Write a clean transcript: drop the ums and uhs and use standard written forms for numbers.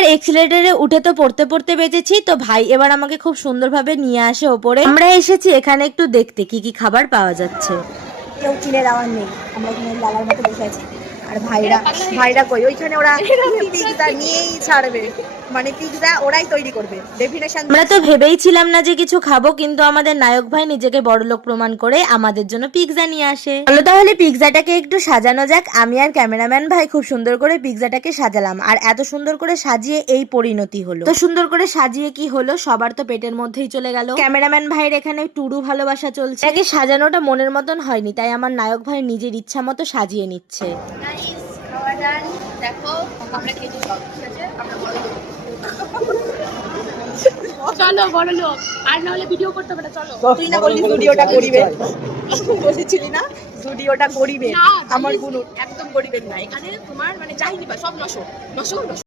এবার এক্সিলেটরে উঠে তো পড়তে পড়তে বেঁচেছি, তো ভাই এবার আমাকে খুব সুন্দরভাবে নিয়ে আসে ওপরে। আমরা এসেছি এখানে একটু দেখতে কি কি খাবার পাওয়া যাচ্ছে। কেউ চিনে দেওয়ার নেই, আমরা এখানে লালার মতো বসে আছি। আর ভাইরা কই, ওইখানে ওরা পিৎজা নিয়েই ছাড়বে, মানে পিৎজা ওরাই তৈরি করবে ডেফিনেশন। আমরা তো ভেবেই ছিলাম না যে কিছু খাবো, কিন্তু আমাদের নায়ক ভাই নিজেকে বড়লোক প্রমাণ করে আমাদের জন্য পিৎজা নিয়ে আসে। চলো তাহলে পিৎজাটাকে একটু সাজানো যাক। আমি আর ক্যামেরাম্যান ভাই খুব সুন্দর করে পিৎজাটাকে সাজালাম, আর এত সুন্দর করে সাজিয়ে এই পরিণতি হলো। তো সুন্দর করে সাজিয়ে কি হলো, সবার তো পেটের মধ্যেই চলে গেল। ক্যামেরাম্যান ভাইয়ের এখানে টুরু ভালোবাসা চলছে। এটাকে সাজানোটা মনের মতন হয়নি, তাই আমার নায়ক ভাই নিজের ইচ্ছা মতো সাজিয়ে নিচ্ছে। দেখো আমরা খেতে সব ঠিক আছে, আমরা চলো বড় লোক, আর না হলে ভিডিও করতে হবে না। চলো, তুই না বললি ভিডিওটা করিবে, বলেছিলি না ভিডিওটা করিবে। আমার কোনো একদম গরিবের না, এখানে তোমার মানে যাই নিবা সব 900